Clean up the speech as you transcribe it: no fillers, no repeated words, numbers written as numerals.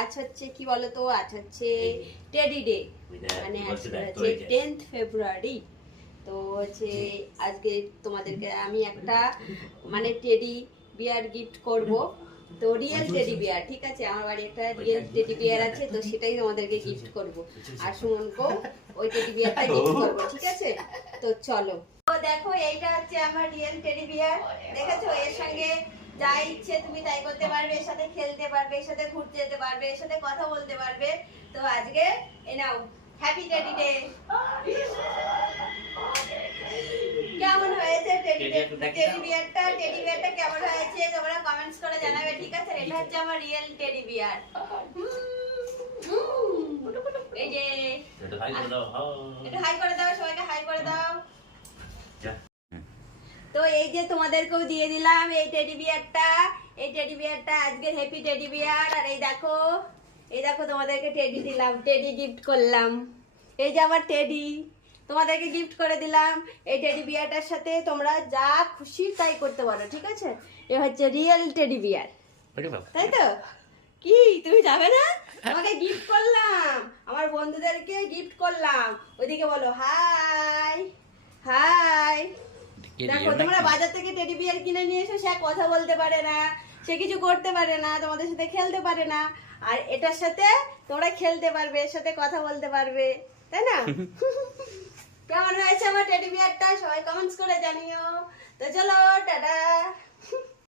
আজ হচ্ছে কি বলতো, আজ হচ্ছে টেডি ডে, মানে আজকে হচ্ছে 10th ফেব্রুয়ারি। তো হচ্ছে আজকে তোমাদেরকে আমি একটা মানে টেডি বিয়ার গিফট করব। তো রিয়েল টেডি বিয়ার, ঠিক আছে, আমার বাড়ি একটা রিয়েল টেডি বিয়ার আছে, তো সেটাই তোমাদেরকে গিফট করব। আর সুমনকেও ওই টেডি বিয়ারটা গিফট করব, ঠিক আছে। তো চলো, তো দেখো এইটা হচ্ছে আমার রিয়েল টেডি বিয়ার। দেখেছো, এর সঙ্গে যা ইচ্ছে তুমি তাই করতে পারবে, এর সাথে খেলতে পারবে, এর সাথে ঘুরতে যেতে পারবে, এর সাথে কথা বলতে পারবে। তো আজকে এ নাও, হ্যাপি টেডি ডে। কেমন হয়েছে টেডি বিয়ারটা? টেডি বিয়ারটা কেমন হয়েছে তোমরা কমেন্টস করে জানাবে, ঠিক আছে। এটা হচ্ছে আমার রিয়েল টেডি বিয়ার। এই যে এটা হাই করে দাও, সবাইকে হাই করে দাও। তো এই যে তোমাদেরকেও দিয়ে দিলাম এই টেডি বিয়ারটা। এই টেডি বিয়ারটা আজকের হ্যাপি টেডি বিয়ার। আর এই দেখো, এই দেখো তোমাদেরকে টেডি দিলাম, টেডি গিফট করলাম। এই যে আমার টেডি, তোমাদেরকে গিফট করে দিলাম। এই টেডি বিয়ারটার সাথে তোমরা যা খুশি তাই করতে পারো, ঠিক আছে। এ হচ্ছে রিয়েল টেডি বিয়ার, তাই তো? কি তুমি যাবে না? আমাকে গিফট করলাম, আমার বন্ধুদেরকে গিফট করলাম। ওইদিকে বলো হাই হাই। দেখো, তোমরা বাজার থেকে টেডি বিয়ার কিনে নিয়ে এসো, সে কথা বলতে পারে না, সে কিছু করতে পারে না, তোমাদের সাথে খেলতে পারে না। আর এটার সাথে তোমরা খেলতে পারবে, এর সাথে কথা বলতে পারবে, তাই না? কেমন হয়েছে আমার টেডি বিয়ারটা? সবাই কমেন্টস করে জানিও। তো চলো, টাটা।